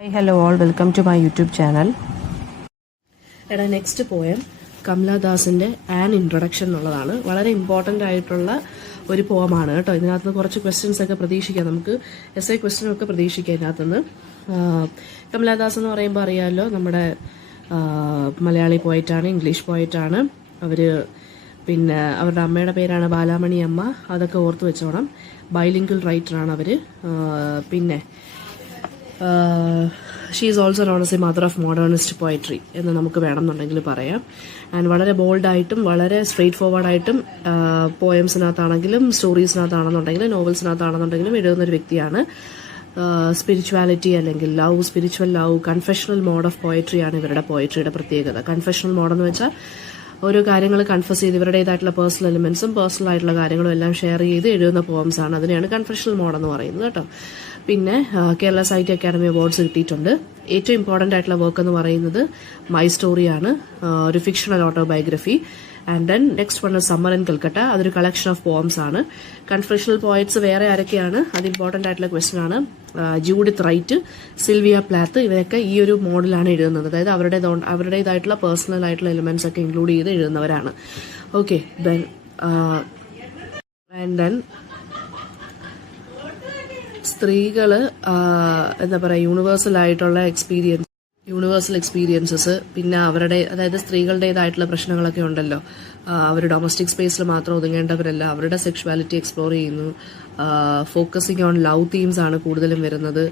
Hi, hello all, welcome to my YouTube channel. എടാ next poem കമലാദാസിൻ്റെ an introduction എന്നുള്ളതാണ്. വളരെ important ആയിട്ടുള്ള ഒരു പോമാണ് കേട്ടോ. ഇതിനകത്ത് കുറച്ച് ക്വസ്റ്റ്യൻസ് ഒക്കെ പ്രതീക്ഷിക്കാം, നമുക്ക് എസ് ക്വസ്റ്റ്യനൊക്കെ പ്രതീക്ഷിക്കാം ഇതിനകത്തുനിന്ന്. കമലാദാസ് എന്ന് പറയുമ്പോൾ അറിയാമല്ലോ, നമ്മുടെ മലയാളി പോയറ്റാണ്, ഇംഗ്ലീഷ് പോയറ്റാണ്. പിന്നെ അവരുടെ അമ്മയുടെ പേരാണ് ബാലാമണി അമ്മ, അതൊക്കെ ഓർത്ത് വെച്ചോണം. ബൈലിംഗിൾ റൈറ്ററാണ് അവർ. പിന്നെ she is also known as A mother of modernist poetry എന്ന് നമുക്ക് വേണമെന്നുണ്ടെങ്കിൽ പറയാം. ആൻഡ് വളരെ ബോൾഡായിട്ടും വളരെ സ്ട്രെയിറ്റ് ഫോർവേഡായിട്ടും പോയംസിനകത്താണെങ്കിലും സ്റ്റോറീസിനകത്താണെന്നുണ്ടെങ്കിലും നോവൽസിനകത്താണെന്നുണ്ടെങ്കിലും എഴുതുന്നൊരു വ്യക്തിയാണ്. സ്പിരിച്വാലിറ്റി അല്ലെങ്കിൽ love, spiritual love, confessional mode of പോയട്രിയാണ് ഇവരുടെ പോയട്രിയുടെ പ്രത്യേകത. കൺഫെഷണൽ മോഡെന്ന് വെച്ചാൽ ഓരോ കാര്യങ്ങൾ കൺഫസ് ചെയ്ത് ഇവരുടേതായിട്ടുള്ള പേഴ്സണൽ എലിമെന്റ്സും പേഴ്സണൽ ആയിട്ടുള്ള കാര്യങ്ങളും എല്ലാം ഷെയർ ചെയ്ത് എഴുതുന്ന പോംസ് ആണ്. അതിനെയാണ് കൺഫെഷണൽ മോഡെന്ന് പറയുന്നത് കേട്ടോ. പിന്നെ കേരള സാഹിത്യ അക്കാദമി അവാർഡ്സ് കിട്ടിയിട്ടുണ്ട്. ഏറ്റവും ഇമ്പോർട്ടൻ്റ് ആയിട്ടുള്ള വർക്ക് എന്ന് പറയുന്നത് മൈ സ്റ്റോറിയാണ്, ഒരു fictional autobiography. And then next one summer in Calcutta, അതൊരു കളക്ഷൻ ഓഫ് പോംസ് ആണ്. കൺഫെഷണൽ പോയറ്റ്സ് വേറെ ആരൊക്കെയാണ്, അത് ഇമ്പോർട്ടൻ്റ് ആയിട്ടുള്ള ക്വസ്റ്റൻ ആണ്. ജൂഡിത്ത് റൈറ്റ്, സിൽവിയ പ്ലാത്ത്, ഇവരൊക്കെ ഈ ഒരു മോഡലാണ് എഴുതുന്നത്. അതായത് അവരുടേതായിട്ടുള്ള പേഴ്സണൽ ആയിട്ടുള്ള എലിമെന്റ്സ് ഒക്കെ ഇൻക്ലൂഡ് ചെയ്ത് എഴുതുന്നവരാണ്. ഓക്കെ, ദെൻ ആൻഡ് ദെൻ സ്ത്രീകള് എന്താ പറയുക, യൂണിവേഴ്സൽ എക്സ്പീരിയൻസസ്, പിന്നെ അതായത് സ്ത്രീകളുടേതായിട്ടുള്ള പ്രശ്നങ്ങളൊക്കെ ഉണ്ടല്ലോ. അവർ ഡൊമസ്റ്റിക് സ്പേസിൽ മാത്രം ഒതുങ്ങേണ്ടവരല്ല, അവരുടെ സെക്ഷുവാലിറ്റി എക്സ്പ്ലോർ ചെയ്യുന്നു. ഫോക്കസിങ് ഓൺ ലവ് തീംസ് ആണ് കൂടുതലും വരുന്നത്.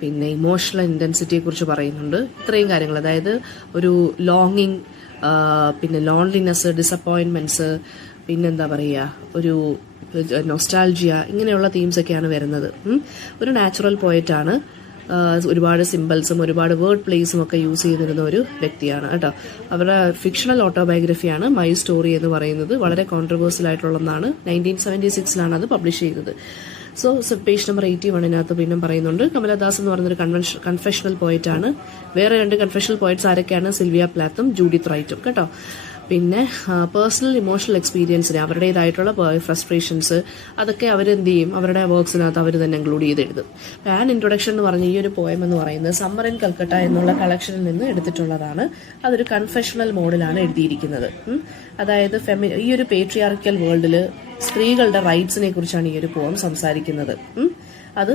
പിന്നെ ഇമോഷണൽ ഇന്റൻസിറ്റിയെ കുറിച്ച് പറയുന്നുണ്ട്. ഇത്രയും കാര്യങ്ങൾ, അതായത് ഒരു ലോങ്ങിങ്, പിന്നെ ലോൺലിനെസ്, ഡിസപ്പോയിന്റ്മെന്റ്സ്, പിന്നെന്താ പറയുക, ഒരു നൊസ്റ്റാൾജിയ, ഇങ്ങനെയുള്ള തീംസ് ഒക്കെയാണ് വരുന്നത്. ഒരു നാച്ചുറൽ പോയറ്റാണ്. ഒരുപാട് സിമ്പിൾസും ഒരുപാട് വേർഡ് പ്ലേസും ഒക്കെ യൂസ് ചെയ്തിരുന്ന ഒരു വ്യക്തിയാണ് കേട്ടോ. അവരുടെ ഫിക്ഷണൽ ഓട്ടോബയോഗ്രഫിയാണ് മൈ സ്റ്റോറി എന്ന് പറയുന്നത്. വളരെ കോൺട്രവേഴ്സ്യൽ ആയിട്ടുള്ളതാണ്. 1976 അത് പബ്ലിഷ് ചെയ്തത്. സോ പേജ് നമ്പർ 81 പിന്നെ പറയുന്നുണ്ട്, കമലാദാസ് എന്ന് പറയുന്നൊരു കൺഫെഷണൽ പോയറ്റ് ആണ്. വേറെ രണ്ട് കൺഫെഷണൽ പോയറ്റ്സ് ആരൊക്കെയാണ്, സിൽവിയ പ്ലാത്തും ജൂഡിത്ത് റൈറ്റും കേട്ടോ. പിന്നെ പേഴ്സണൽ ഇമോഷണൽ എക്സ്പീരിയൻസിന് അവരുടേതായിട്ടുള്ള ഫ്രസ്ട്രേഷൻസ്, അതൊക്കെ അവരെന്ത് ചെയ്യും, അവരുടെ വർക്ക്സിനകത്ത് അവർ തന്നെ ഇൻക്ലൂഡ് ചെയ്തെഴുതും. ആൻ ഇൻട്രൊഡക്ഷൻ എന്ന് പറഞ്ഞ ഈ ഒരു പോയം എന്ന് പറയുന്നത് സമ്മർ ഇൻ കൽക്കട്ട എന്നുള്ള കളക്ഷനിൽ നിന്ന് എടുത്തിട്ടുള്ളതാണ്. അതൊരു കൺഫെഷണൽ മോഡിലാണ് എഴുതിയിരിക്കുന്നത്. അതായത് ഈ ഒരു പേട്രിയാർക്കൽ വേൾഡിൽ സ്ത്രീകളുടെ റൈറ്റ്സിനെ കുറിച്ചാണ് ഈ ഒരു പോയം സംസാരിക്കുന്നത്. അത്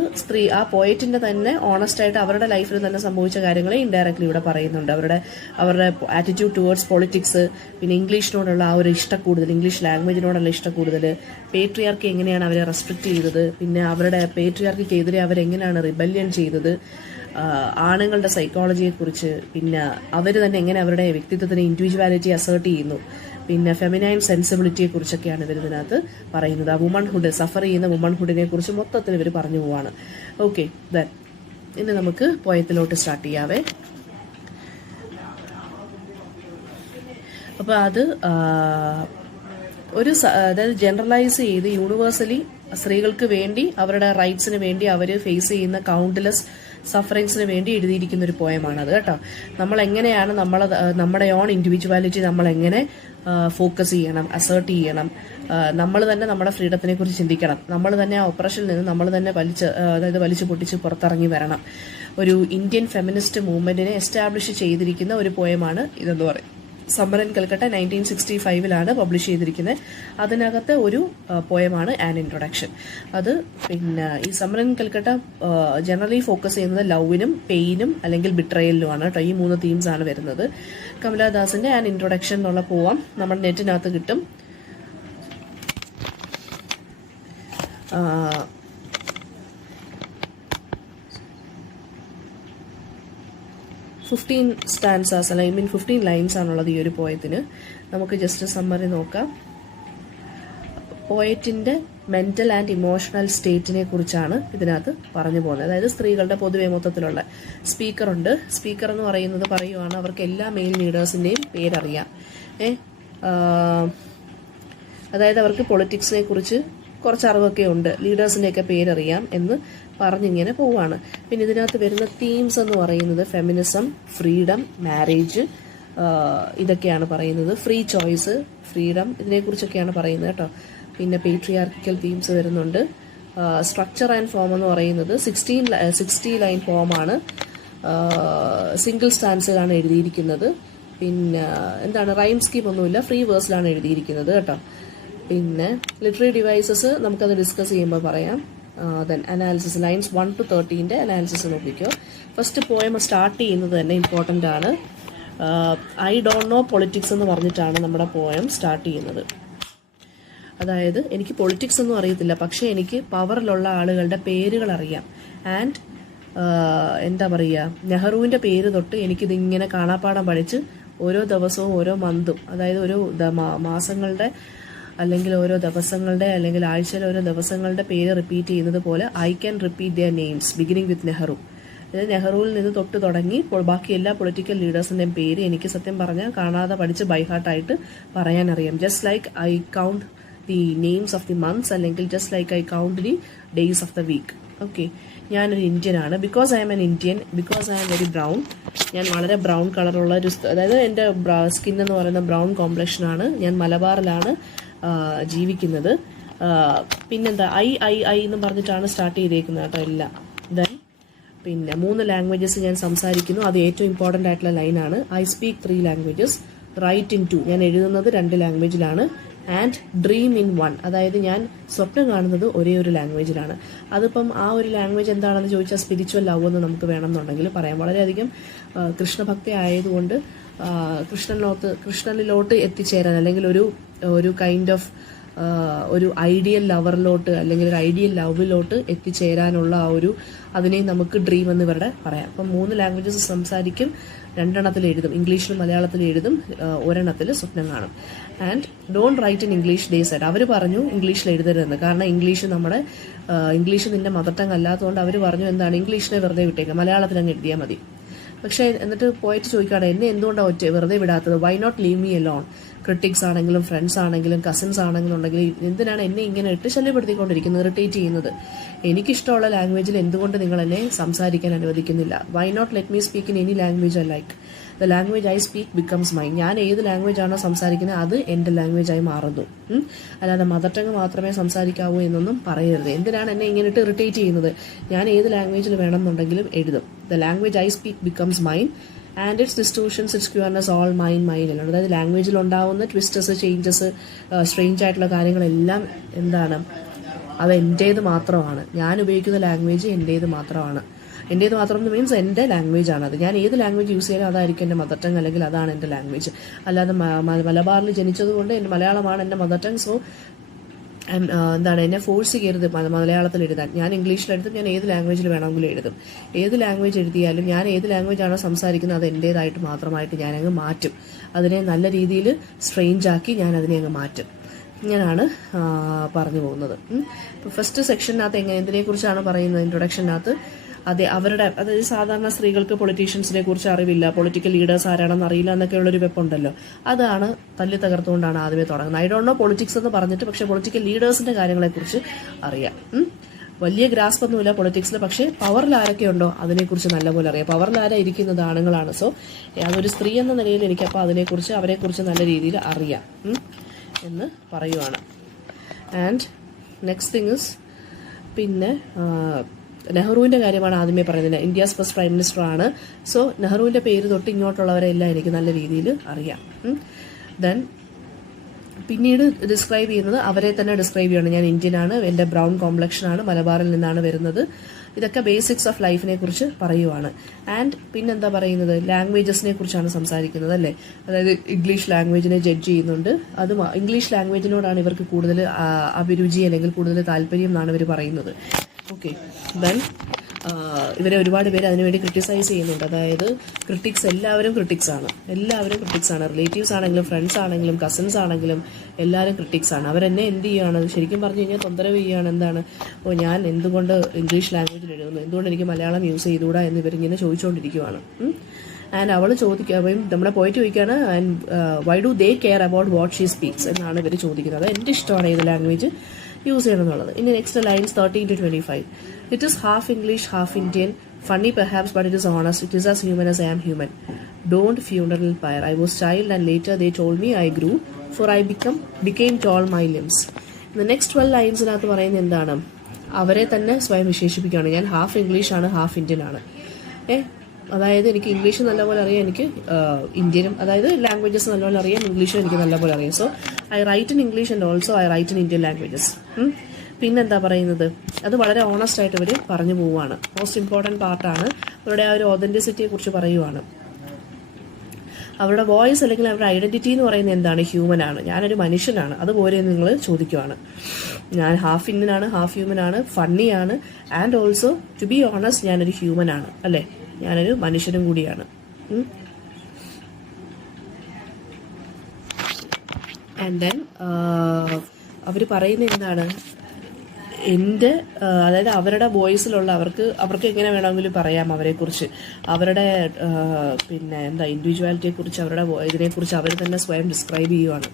ആ പോയറ്റിന്റെ തന്നെ ഓണസ്റ്റ് ആയിട്ട് അവരുടെ ലൈഫിൽ തന്നെ സംഭവിച്ച കാര്യങ്ങളെ ഇൻഡയറക്ട്ലി ഇവിടെ പറയുന്നുണ്ട്. അവരുടെ ആറ്റിറ്റ്യൂഡ് ടുവേർഡ്സ് പൊളിറ്റിക്സ്, പിന്നെ ഇംഗ്ലീഷിനോടുള്ള ആ ഒരു ഇഷ്ടക്കൂടുതൽ, ഇംഗ്ലീഷ് ലാംഗ്വേജിനോടുള്ള ഇഷ്ടക്കൂടുതൽ, പേട്രിയാർക്കി എങ്ങനെയാണ് അവരെ റെസ്ട്രിക്ട് ചെയ്തത്, പിന്നെ അവരുടെ പേട്രിയാർക്കിക്കെതിരെ അവരെങ്ങനെയാണ് റിബല്യൻ ചെയ്തത്, ആണുങ്ങളുടെ സൈക്കോളജിയെക്കുറിച്ച്, പിന്നെ അവർ തന്നെ എങ്ങനെ അവരുടെ വ്യക്തിത്വത്തിന് ഇൻഡിവിജ്വാലിറ്റി അസേർട്ട് ചെയ്യുന്നു, പിന്നെ ഫെമിനൈൻ സെൻസിബിലിറ്റിയെ കുറിച്ചൊക്കെയാണ് ഇവർ ഇതിനകത്ത് പറയുന്നത്. ആ വുമൺഹുഡ്, സഫർ ചെയ്യുന്ന വുമൺഹുഡിനെ കുറിച്ച് മൊത്തത്തിൽ ഇവർ പറഞ്ഞു പോവാണ്. ഓക്കെ, ദെൻ ഇനി നമുക്ക് പോയത്തിലോട്ട് സ്റ്റാർട്ട് ചെയ്യാവേ. അപ്പോൾ അത് അതായത് ജനറലൈസ് ചെയ്ത് യൂണിവേഴ്സലി സ്ത്രീകൾക്ക് വേണ്ടി, അവരുടെ റൈറ്റ്സിന് വേണ്ടി അവർ ഫേസ് ചെയ്യുന്ന കൗണ്ട്ലെസ് സഫറിങ്സിന് വേണ്ടി എഴുതിയിരിക്കുന്ന ഒരു പോയമാണത് കേട്ടോ. നമ്മൾ എങ്ങനെയാണ് നമ്മുടെ ഓൺ ഇൻഡിവിജ്വാലിറ്റി നമ്മൾ എങ്ങനെ ഫോക്കസ് ചെയ്യണം, അസേർട്ട് ചെയ്യണം, നമ്മൾ തന്നെ നമ്മുടെ ഫ്രീഡത്തിനെ കുറിച്ച് ചിന്തിക്കണം, നമ്മൾ തന്നെ ആ ഓപ്പറേഷനിൽ നിന്ന് നമ്മൾ തന്നെ വലിച്ചു പൊട്ടിച്ച് പുറത്തിറങ്ങി വരണം. ഒരു ഇന്ത്യൻ ഫെമിനിസ്റ്റ് മൂവ്മെന്റിനെ എസ്റ്റാബ്ലിഷ് ചെയ്തിരിക്കുന്ന ഒരു പോയമാണ് ഇതെന്ന് പറയും. സമ്മർ ഇൻ കൽക്കട്ട 1965 പബ്ലിഷ് ചെയ്തിരിക്കുന്നത്. അതിനകത്ത് ഒരു പോയമാണ് ആൻ ഇൻട്രൊഡക്ഷൻ. അത് പിന്നെ ഈ summer in Calcutta generally focus ചെയ്യുന്നത് ലവിനും പെയിനും അല്ലെങ്കിൽ ബിട്രയലിനുമാണ് കേട്ടോ. ഈ 3 തീംസ് ആണ് വരുന്നത്. കമലാദാസിന്റെ ആൻ ഇൻട്രൊഡക്ഷൻ എന്നുള്ള പോവാം നമ്മുടെ നെറ്റിനകത്ത് കിട്ടും. 15 സ്റ്റാൻസാസ്, അല്ല 15 ലൈൻസ് ആണുള്ളത് ഈ ഒരു പോയത്തിന്. നമുക്ക് ജസ്റ്റ് സമ്മറി നോക്കാം. പോയറ്റിന്റെ മെന്റൽ ആൻഡ് ഇമോഷണൽ സ്റ്റേറ്റിനെ കുറിച്ചാണ് ഇതിനകത്ത് പറഞ്ഞു പോകുന്നത്. അതായത് സ്ത്രീകളുടെ പൊതുവെ മൊത്തത്തിലുള്ള സ്പീക്കറുണ്ട്. സ്പീക്കർ എന്ന് പറയുവാണ് അവർക്ക് എല്ലാ മെയിൽ ലീഡേഴ്സിന്റെയും പേരറിയാം. അതായത് അവർക്ക് പൊളിറ്റിക്സിനെ കുറിച്ച് കുറച്ച് അറിവൊക്കെ ഉണ്ട്, ലീഡേഴ്സിൻ്റെയൊക്കെ പേരറിയാം എന്ന് പറഞ്ഞിങ്ങനെ പോവാണ്. പിന്നെ ഇതിനകത്ത് വരുന്ന തീംസ് എന്ന് പറയുന്നത് ഫെമിനിസം, ഫ്രീഡം, മാരേജ്, ഇതൊക്കെയാണ് പറയുന്നത്. ഫ്രീ ചോയ്സ്, ഫ്രീഡം, ഇതിനെക്കുറിച്ചൊക്കെയാണ് പറയുന്നത് കേട്ടോ. പിന്നെ പേട്രിയാർക്കിക്കൽ തീംസ് വരുന്നുണ്ട്. സ്ട്രക്ചർ ആൻഡ് ഫോം എന്ന് പറയുന്നത് 60 ലൈൻ ഫോമാണ്. സിംഗിൾ സ്റ്റാൻസിലാണ് എഴുതിയിരിക്കുന്നത്. പിന്നെ എന്താണ്, റൈം സ്കീം ഒന്നുമില്ല, ഫ്രീ വേഴ്സിലാണ് എഴുതിയിരിക്കുന്നത് കേട്ടോ. പിന്നെ ലിറ്റററി ഡിവൈസസ് നമുക്കത് ഡിസ്കസ് ചെയ്യുമ്പോൾ പറയാം. Then analysis, lines 1 to 13 analysis നോക്കിക്കോ. ഫസ്റ്റ് പോയം സ്റ്റാർട്ട് ചെയ്യുന്നത് തന്നെ ഇമ്പോർട്ടൻ്റ് ആണ്. ഐ ഡോണ്ട് നോ പൊളിറ്റിക്സ് എന്ന് പറഞ്ഞിട്ടാണ് നമ്മുടെ പോയം സ്റ്റാർട്ട് ചെയ്യുന്നത്. അതായത് എനിക്ക് പൊളിറ്റിക്സ് ഒന്നും അറിയത്തില്ല, പക്ഷേ എനിക്ക് പവറിലുള്ള ആളുകളുടെ പേരുകൾ അറിയാം. ആൻഡ് എന്താ പറയുക, നെഹ്റുവിൻ്റെ പേര് തൊട്ട് എനിക്കിതിങ്ങനെ കാണാപ്പാടം പഠിച്ച് ഓരോ ദിവസവും ഓരോ മന്തും, അതായത് ഒരു മാസങ്ങളുടെ അല്ലെങ്കിൽ ഓരോ ദിവസങ്ങളുടെ അല്ലെങ്കിൽ ആഴ്ചയിലെ ഓരോ ദിവസങ്ങളുടെ പേര് റിപ്പീറ്റ് ചെയ്യുന്നത് പോലെ I can repeat their names beginning with Nehru. അതായത് നെഹ്റുവിൽ നിന്ന് തൊട്ട് തുടങ്ങി ബാക്കി എല്ലാ പൊളിറ്റിക്കൽ ലീഡേഴ്സിൻ്റെയും പേര് എനിക്ക് സത്യം പറഞ്ഞാൽ കാണാതെ പഠിച്ച് ബൈഹാർട്ടായിട്ട് പറയാനറിയാം. Just like I count the names of the months, അല്ലെങ്കിൽ just like I count the days of the week. Okay, ഞാനൊരു ഇന്ത്യൻ ആണ്. Because I am an Indian, because I am very brown. ഞാൻ വളരെ ബ്രൗൺ കളറുള്ള ഒരു, അതായത് എൻ്റെ skin എന്ന് പറയുന്ന ബ്രൗൺ കോംപ്ലക്ഷനാണ്. ഞാൻ മലബാറിലാണ് ജീവിക്കുന്നത്. പിന്നെന്താ, ഐ എന്ന് പറഞ്ഞിട്ടാണ് സ്റ്റാർട്ട് ചെയ്തേക്കുന്നത് കേട്ടോ എല്ലാം. ദെൻ പിന്നെ 3 ലാംഗ്വേജസ് ഞാൻ സംസാരിക്കുന്നു. അത് ഏറ്റവും ഇമ്പോർട്ടൻ്റ് ആയിട്ടുള്ള ലൈനാണ്. I speak 3 languages, right in 2, ഞാൻ എഴുതുന്നത് 2 ലാംഗ്വേജിലാണ്. ആൻഡ് ഡ്രീം ഇൻ 1, അതായത് ഞാൻ സ്വപ്നം കാണുന്നത് ഒരേ ഒരു ലാംഗ്വേജിലാണ്. അതിപ്പം ആ ഒരു ലാംഗ്വേജ് എന്താണെന്ന് ചോദിച്ചാൽ സ്പിരിച്വൽ ലവ് എന്ന് നമുക്ക് വേണമെന്നുണ്ടെങ്കിൽ പറയാം. വളരെയധികം കൃഷ്ണഭക്തി ആയതുകൊണ്ട് കൃഷ്ണനിലോട്ട് എത്തിച്ചേരാൻ, അല്ലെങ്കിൽ ഒരു കൈൻഡ് ഓഫ് ഒരു ഐഡിയൽ ലവറിലോട്ട് അല്ലെങ്കിൽ ഒരു ഐഡിയൽ ലവിലോട്ട് എത്തിച്ചേരാനുള്ള ആ ഒരു, അതിനെ നമുക്ക് ഡ്രീം എന്ന് ഇവരുടെ പറയാം. അപ്പം 3 ലാംഗ്വേജസ് സംസാരിക്കും, 2 എണ്ണത്തിൽ എഴുതും, ഇംഗ്ലീഷിലും മലയാളത്തിൽ എഴുതും, 1 എണ്ണത്തിൽ സ്വപ്നം കാണും. And don't write in English they said. അവർ പറഞ്ഞു ഇംഗ്ലീഷിൽ എഴുതരുതെന്ന്, കാരണം ഇംഗ്ലീഷ് നിന്റെ മദർ ടങ് അല്ലാത്തതുകൊണ്ട് അവർ പറഞ്ഞു എന്താണ്, ഇംഗ്ലീഷിനെ വെറുതെ വിട്ടേക്കാം, മലയാളത്തിൽ അങ്ങ് എഴുതിയാൽ മതി. പക്ഷേ എന്നിട്ട് പോയിട്ട് ചോദിക്കാതെ എന്നെ എന്തുകൊണ്ടാണ് വെറുതെ വിടാത്തത്, why not leave me alone. Critics ആണെങ്കിലും ഫ്രണ്ട്സ് ആണെങ്കിലും കസിൻസ് ആണെങ്കിലും ഉണ്ടെങ്കിൽ എന്തിനാണ് എന്നെ ഇങ്ങനെ ഇട്ട് ശല്യപ്പെടുത്തിക്കൊണ്ടിരിക്കുന്നത്, ഇറിറ്റേറ്റ് ചെയ്യുന്നത്. എനിക്കിഷ്ടമുള്ള ലാംഗ്വേജിൽ എന്തുകൊണ്ട് നിങ്ങൾ എന്നെ സംസാരിക്കാൻ അനുവദിക്കുന്നില്ല. Why not let me speak in any language I like. The language I speak becomes mine. ഞാൻ ഏത് ലാംഗ്വേജ് ആണോ സംസാരിക്കുന്നത് അത് എൻ്റെ ലാംഗ്വേജായി മാറുന്നു. അല്ലാതെ മദർ ടങ് മാത്രമേ സംസാരിക്കാവൂ എന്നൊന്നും പറയരുത്. എന്തിനാണ് എന്നെ ഇങ്ങനെ ഇട്ട് ഇറിറ്റേറ്റ് ചെയ്യുന്നത്. ഞാൻ ഏത് ലാംഗ്വേജിൽ വേണമെന്നുണ്ടെങ്കിലും എഴുതും. The language I speak becomes mine and its distortions its queerness all mine എല്ലാം. അതായത് ലാംഗ്വേജിൽ ഉണ്ടാവുന്ന ട്വിസ്റ്റസ്, ചേഞ്ചസ്, സ്ട്രേഞ്ച് ആയിട്ടുള്ള കാര്യങ്ങളെല്ലാം എന്താണ്, അത് എൻ്റേത് മാത്രമാണ്. ഞാൻ ഉപയോഗിക്കുന്ന ലാംഗ്വേജ് എൻ്റേത് മാത്രമാണ്. എൻ്റേത് മാത്രം എന്ന് മീൻസ് എൻ്റെ ലാംഗ്വേജ് ആണത്. ഞാൻ ഏത് ലാംഗ്വേജ് യൂസ് ചെയ്യാനും അതായിരിക്കും എൻ്റെ മദർ ടങ്, അല്ലെങ്കിൽ അതാണ് എൻ്റെ ലാംഗ്വേജ്. അല്ലാതെ മലബാറിൽ ജനിച്ചതുകൊണ്ട് എൻ്റെ മലയാളമാണ് എൻ്റെ മദർ ടങ്. സോ എന്താണ്, എന്നെ ഫോഴ്സ് ചെയ്യരുത് മലയാളത്തിൽ എഴുതാൻ. ഞാൻ ഇംഗ്ലീഷിൽ എഴുതും, ഞാൻ ഏത് ലാംഗ്വേജിൽ വേണമെങ്കിലും എഴുതും. ഏത് ലാംഗ്വേജ് എഴുതിയാലും ഞാൻ ഏത് ലാംഗ്വേജ് ആണോ സംസാരിക്കുന്നത് അത് എൻ്റേതായിട്ട് മാത്രമായിട്ട് ഞാനങ്ങ് മാറ്റും. അതിനെ നല്ല രീതിയിൽ സ്ട്രെയിഞ്ച് ആക്കി ഞാൻ അതിനെ അങ്ങ് മാറ്റും. ഇങ്ങനെയാണ് പറഞ്ഞു പോകുന്നത്. ഫസ്റ്റ് സെക്ഷനകത്ത് എന്തിനെക്കുറിച്ചാണ് പറയുന്നത്, ഇൻട്രൊഡക്ഷനകത്ത് അതായത് സാധാരണ സ്ത്രീകൾക്ക് പൊളിറ്റീഷ്യൻസിനെ കുറിച്ച് അറിവില്ല, പൊളിറ്റിക്കൽ ലീഡേഴ്സ് ആരാണെന്ന് അറിയില്ല എന്നൊക്കെയുള്ളൊരു വെപ്പുണ്ടല്ലോ, അതാണ് തല്ലി തകർത്തുകൊണ്ടാണ് ആദ്യമേ തുടങ്ങുന്നത്. ഐ ഡോണ്ട് നോ പൊളിറ്റിക്സ് എന്ന് പറഞ്ഞിട്ട് പക്ഷേ പൊളിറ്റിക്കൽ ലീഡേഴ്സിന്റെ കാര്യങ്ങളെക്കുറിച്ച് അറിയാം. വലിയ ഗ്രാസ്പ് ഒന്നുമില്ല പൊളിറ്റിക്സിൽ, പക്ഷേ പവറിൽ ആരൊക്കെ ഉണ്ടോ അതിനെക്കുറിച്ച് നല്ലപോലെ അറിയാം. പവറിൽ ആരാ ഇരിക്കുന്നത് ആണുങ്ങളാണ്. സോ അതൊരു സ്ത്രീ എന്ന നിലയിൽ എനിക്കപ്പോൾ അവരെക്കുറിച്ച് നല്ല രീതിയിൽ അറിയാം എന്ന് പറയുവാണ്. ആൻഡ് നെക്സ്റ്റ് തിങ് ഇസ്, പിന്നെ നെഹ്റുവിൻ്റെ കാര്യമാണ് ആദ്യമേ പറയുന്നത്. ഇന്ത്യാസ് ഫസ്റ്റ് പ്രൈം മിനിസ്റ്റർ ആണ്. സോ നെഹ്റുവിൻ്റെ പേര് തൊട്ട് ഇങ്ങോട്ടുള്ളവരെല്ലാം എനിക്ക് നല്ല രീതിയിൽ അറിയാം. ദെൻ പിന്നീട് ഡിസ്ക്രൈബ് ചെയ്യുന്നത് അവരെ തന്നെ ഡിസ്ക്രൈബ് ചെയ്യണം. ഞാൻ ഇന്ത്യനാണ്, എൻ്റെ ബ്രൗൺ കോംപ്ലക്ഷനാണ്, മലബാറിൽ നിന്നാണ് വരുന്നത്. ഇതൊക്കെ ബേസിക്സ് ഓഫ് ലൈഫിനെ കുറിച്ച് പറയുവാണ്. ആൻഡ് പിന്നെന്താ പറയുന്നത്, ലാംഗ്വേജസിനെ കുറിച്ചാണ് സംസാരിക്കുന്നത് അല്ലേ. അതായത് ഇംഗ്ലീഷ് ലാംഗ്വേജിനെ ജഡ്ജ് ചെയ്യുന്നുണ്ട്. അത് ഇംഗ്ലീഷ് ലാംഗ്വേജിനോടാണ് ഇവർക്ക് കൂടുതൽ അഭിരുചി അല്ലെങ്കിൽ കൂടുതൽ താല്പര്യം എന്നാണ് ഇവർ പറയുന്നത്. ഓക്കെ, ദെൻ ഇവരെ ഒരുപാട് പേര് അതിനുവേണ്ടി ക്രിട്ടിസൈസ് ചെയ്യുന്നുണ്ട്. അതായത് എല്ലാവരും ക്രിട്ടിക്സ് ആണ്. റിലേറ്റീവ്സ് ആണെങ്കിലും ഫ്രണ്ട്സ് ആണെങ്കിലും കസിൻസ് ആണെങ്കിലും എല്ലാവരും ക്രിട്ടിക്സ് ആണ്. അവരെന്നെ എന്ത് ചെയ്യുകയാണ്, ശരിക്കും പറഞ്ഞു കഴിഞ്ഞാൽ തൊന്തരവ് ചെയ്യുകയാണ്. എന്താണ്, ഞാൻ എന്തുകൊണ്ട് ഇംഗ്ലീഷ് ലാംഗ്വേജിൽ എഴുതുന്നു, എന്തുകൊണ്ട് എനിക്ക് മലയാളം യൂസ് ചെയ്തുകൂടാ എന്ന് ഇവരിങ്ങനെ ചോദിച്ചുകൊണ്ടിരിക്കുകയാണ്. ആൻഡ് അവൾ ചോദിക്കുകയും നമ്മുടെ പോയിട്ട് ചോദിക്കുകയാണ്, and why do they care about what she speaks എന്നാണ് ഇവർ ചോദിക്കുന്നത്. എൻ്റെ ഇഷ്ടമാണ് ഏത് ലാംഗ്വേജ് യൂസ് ചെയ്യണം എന്നുള്ളത്. ഇനി next lines 13 to 25. It is half English, half Indian. Funny perhaps, but it is honest. It is as human as I am human. Don't funeral pyre. I was child and later they told me I grew, for I became tall my limbs. The next 12 ലൈൻസിനകത്ത് പറയുന്നത് എന്താണ്, അവരെ തന്നെ സ്വയം വിശേഷിപ്പിക്കുകയാണ്. ഞാൻ half English ആണ്, half Indian ആണ്. അതായത് എനിക്ക് ഇംഗ്ലീഷ് നല്ലപോലെ അറിയാം, എനിക്ക് ഇന്ത്യനും അതായത് ലാംഗ്വേജസ് നല്ലപോലെ അറിയാം, ഇംഗ്ലീഷും എനിക്ക് നല്ലപോലെ അറിയാം. So I write in English and also I write in Indian languages. പിന്നെന്താ പറയുന്നത്, അത് വളരെ ഓണസ്റ്റ് ആയിട്ട് അവർ പറഞ്ഞു പോവുകയാണ്. മോസ്റ്റ് ഇമ്പോർട്ടൻറ്റ് പാർട്ടാണ്. അവരുടെ ആ ഒരു ഒതൻറ്റിസിറ്റിയെ കുറിച്ച് പറയുവാണ്. അവരുടെ വോയിസ് അല്ലെങ്കിൽ അവരുടെ ഐഡന്റിറ്റി എന്ന് പറയുന്നത് എന്താണ്? ഹ്യൂമൻ ആണ്, ഞാനൊരു മനുഷ്യനാണ്, അതുപോലെ നിങ്ങൾ ചോദിക്കുവാണ്. ഞാൻ ഹാഫ് ഇന്ത്യൻ ആണ്, ഹാഫ് ഹ്യൂമൻ ആണ്, ഫണ്ണി ആണ്, and also to be honest ഞാനൊരു ഹ്യൂമൻ ആണ്, അല്ലേ, ഞാനൊരു മനുഷ്യനും കൂടിയാണ്. ആൻഡ് ദെൻ അവർ പറയുന്നത് എന്താണ്, എൻ്റെ അതായത് അവരുടെ വോയിസിലുള്ള അവർക്ക് എങ്ങനെ വേണമെങ്കിലും പറയാം അവരെക്കുറിച്ച്, അവരുടെ പിന്നെ എന്താ ഇൻഡിവിജ്വാലിറ്റിയെക്കുറിച്ച്, അവരുടെ ഇതിനെക്കുറിച്ച് അവർ തന്നെ സ്വയം ഡിസ്ക്രൈബ് ചെയ്യുവാണ്.